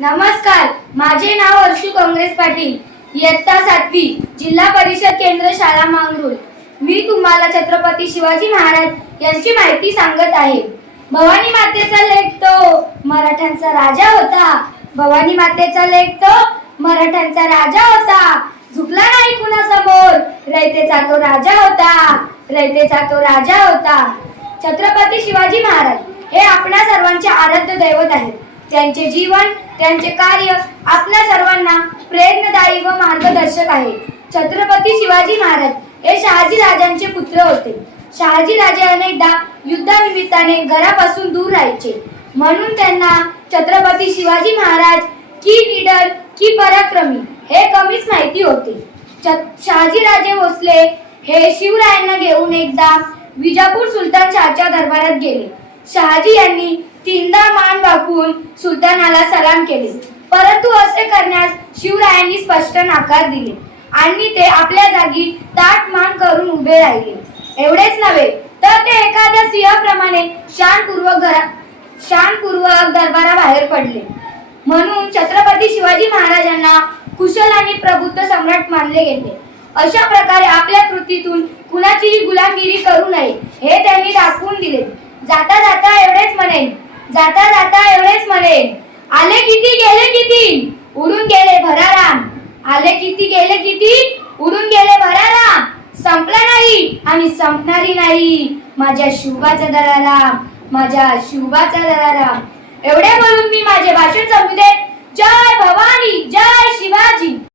नमस्कार, माझे नाव अर्शू काँग्रेस पाटील, इयत्ता 7वी, जिल्हा परिषद केंद्र शाळा मांगरूळ। मी तुम्हाला छत्रपती शिवाजी महाराज यांची माहिती सांगत आहे। भवानी मातेचा लेक तो मराठ्यांचा राजा होता। भवानी मातेचा लेक तो मराठ्यांचा राजा होता। झुकला नाही कुणासमोर, रयतेचा तो राजा होता। रयतेचा तो राजा होता। छत्रपती शिवाजी महाराज हे आपल्या सर्वांचे आराध्य दैवत आहेत। त्यांचे जीवन, त्यांचे कार्य आपल्या सर्वांना प्रेरणादायी व मार्गदर्शक आहे। छत्रपती शिवाजी महाराज हे शहाजी राजांचे पुत्र होते। शहाजी राजे अनेकदा युद्धानिमित्ताने घरापासून दूर राहायचे, म्हणून त्यांना छत्रपती शिवाजी महाराज की निडर की पराक्रमी हे कमीच माहिती होते। शहाजी राजे भोसले हे शिवरायांना घेऊन एकदा विजापूर सुलतान शाहच्या दरबारात गेले। शहाजी यांनी तीनदा मान वाकवून सुलतानाला सलाम केले, परंतु असे करण्यास शिवरायांनी स्पष्ट नकार दिले आणि ते आपल्या जागी ताठ मान करून उभे राहिले। एवढेच नव्हे तर ते एखाद्या सिंहाप्रमाणे शानपूर्वक दरबाराबाहेर पडले। म्हणून छत्रपती शिवाजी महाराजांना कुशल आणि प्रबुद्ध सम्राट मानले गेले। अशा प्रकारे आपल्या कृतीतून कुणाचीही गुलामगिरी करू नये हे त्यांनी दाखवून दिले। जाता जाता एवढेच म्हणेन, आले किती गेले किती, उडून गेले भराराम। आले किती गेले किती, उडून गेले भराराम। संपला नाही आणि संपणारी नाही माझ्या शिवबाचा दराराम, माझ्या शिवबाचा दराराम। एवढे बोलून मी माझे भाषण संपवते। जय भवानी, जय शिवाजी।